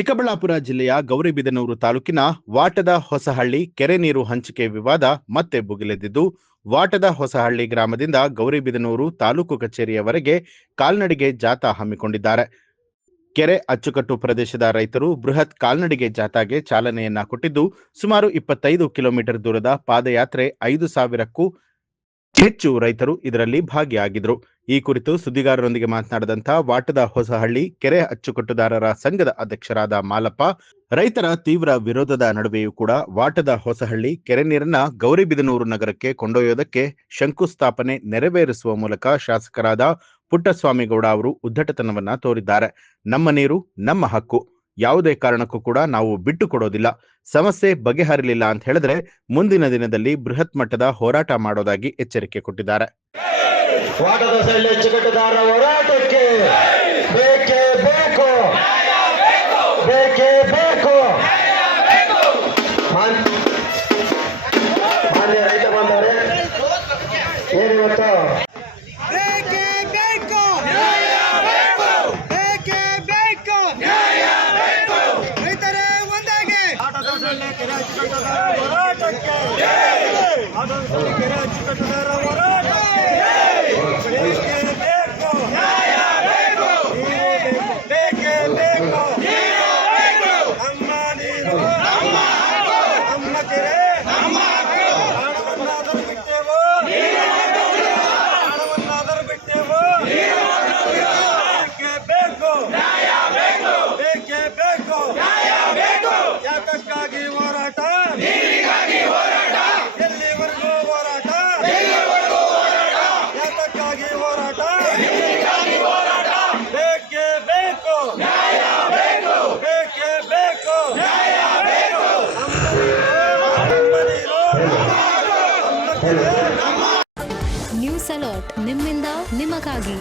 ಚಿಕ್ಕಬಳ್ಳಾಪುರ ಜಿಲ್ಲೆಯ ಗೌರಿಬಿದನೂರು ತಾಲೂಕಿನ ವಾಟದ ಹೊಸಹಳ್ಳಿ ಕೆರೆ ನೀರು ಹಂಚಿಕೆ ವಿವಾದ ಮತ್ತೆ ಭುಗಿಲೆದ್ದಿದ್ದು, ವಾಟದ ಹೊಸಹಳ್ಳಿ ಗ್ರಾಮದಿಂದ ಗೌರಿಬಿದನೂರು ತಾಲೂಕು ಕಚೇರಿಯವರೆಗೆ ಕಾಲ್ನಡಿಗೆ ಜಾಥಾ ಹಮ್ಮಿಕೊಂಡಿದ್ದಾರೆ. ಕೆರೆ ಅಚ್ಚುಕಟ್ಟು ಪ್ರದೇಶದ ರೈತರು ಬೃಹತ್ ಕಾಲ್ನಡಿಗೆ ಜಾಥಾಗೆ ಚಾಲನೆಯನ್ನ ಕೊಟ್ಟಿದ್ದು, ಸುಮಾರು 25 ಕಿಲೋಮೀಟರ್ ದೂರದ ಪಾದಯಾತ್ರೆ 5,000ಕ್ಕೂ ಹೆಚ್ಚು ರೈತರು ಇದರಲ್ಲಿ ಭಾಗಿಯಾಗಿದ್ರು. ಈ ಕುರಿತು ಸುದ್ದಿಗಾರರೊಂದಿಗೆ ಮಾತನಾಡಿದಂಥ ವಾಟದ ಹೊಸಹಳ್ಳಿ ಕೆರೆ ಅಚ್ಚುಕಟ್ಟುದಾರರ ಸಂಘದ ಅಧ್ಯಕ್ಷರಾದ ಮಾಲಪ್ಪ, ರೈತರ ತೀವ್ರ ವಿರೋಧದ ನಡುವೆಯೂ ಕೂಡ ವಾಟದ ಹೊಸಹಳ್ಳಿ ಕೆರೆ ನೀರನ್ನ ಗೌರಿಬಿದನೂರು ನಗರಕ್ಕೆ ಕೊಂಡೊಯ್ಯೋದಕ್ಕೆ ಶಂಕುಸ್ಥಾಪನೆ ನೆರವೇರಿಸುವ ಮೂಲಕ ಶಾಸಕರಾದ ಪುಟ್ಟಸ್ವಾಮಿಗೌಡ ಅವರು ಉದ್ದಟತನವನ್ನ ತೋರಿದ್ದಾರೆ. ನಮ್ಮ ನೀರು ನಮ್ಮ ಹಕ್ಕು, ಯಾವುದೇ ಕಾರಣಕ್ಕೂ ಕೂಡ ನಾವು ಬಿಟ್ಟು ಕೊಡೋದಿಲ್ಲ. ಸಮಸ್ಯೆ ಬಗೆಹರಿಲಿಲ್ಲ ಅಂತ ಹೇಳಿದ್ರೆ ಮುಂದಿನ ದಿನದಲ್ಲಿ ಬೃಹತ್ ಮಟ್ಟದ ಹೋರಾಟ ಮಾಡೋದಾಗಿ ಎಚ್ಚರಿಕೆ ಕೊಟ್ಟಿದ್ದಾರೆ. ವಾಟದ ಹೊಸಹಳ್ಳಿ ಅಚ್ಚುಕಟ್ಟುದಾರರ ಹೋರಾಟಕ್ಕೆ ಬೇಕೇ ಬೇಕು, ಬೇಕೇ ಬೇಕು. ಮಾನ್ಯ ರೈತ ಬಂದವರೇ, ಏನಿವತ್ತು ಯಾತಕ್ಕಾಗಿ ಹೋರಾಟ, ಎಲ್ಲಿವರೆಗೂ ಹೋರಾಟ, ಯಾತಕ್ಕಾಗಿ ಹೋರಾಟ, ಬೇಕೇ ಬೇಕು, ಬೇಕೇ ಬೇಕು. ನ್ಯೂಸ್ ಅಲರ್ಟ್, ನಿಮ್ಮಿಂದ ನಿಮಗಾಗಿ.